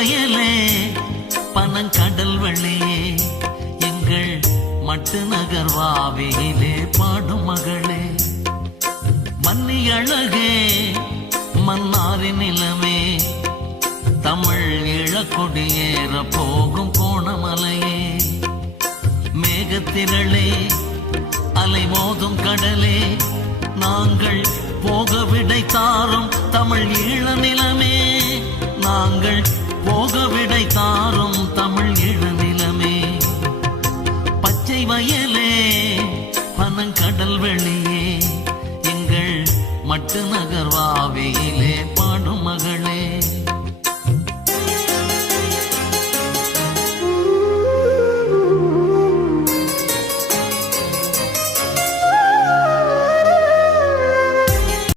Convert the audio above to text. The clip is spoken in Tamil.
வயலே பனங்கடல் வெளியே எங்கள் மட்டு நகர் வாவியிலே பாடும் மகளே. மன்னி அழகே மன்னாரின் நிலமே தமிழ் இழக்கொடியேற போகும் கோணமலையே. மேகத்திரளே அலை மோதும் கடலே நாங்கள் போக விடை தாரும் தமிழ் ஈழ நிலமே. நாங்கள் போக விடை தாரும் தமிழ் ஈழ நிலமே. பச்சை வயலே பனங்கடல் வெளியே எங்கள் மட்டு நகர் வாவியிலே பாடும்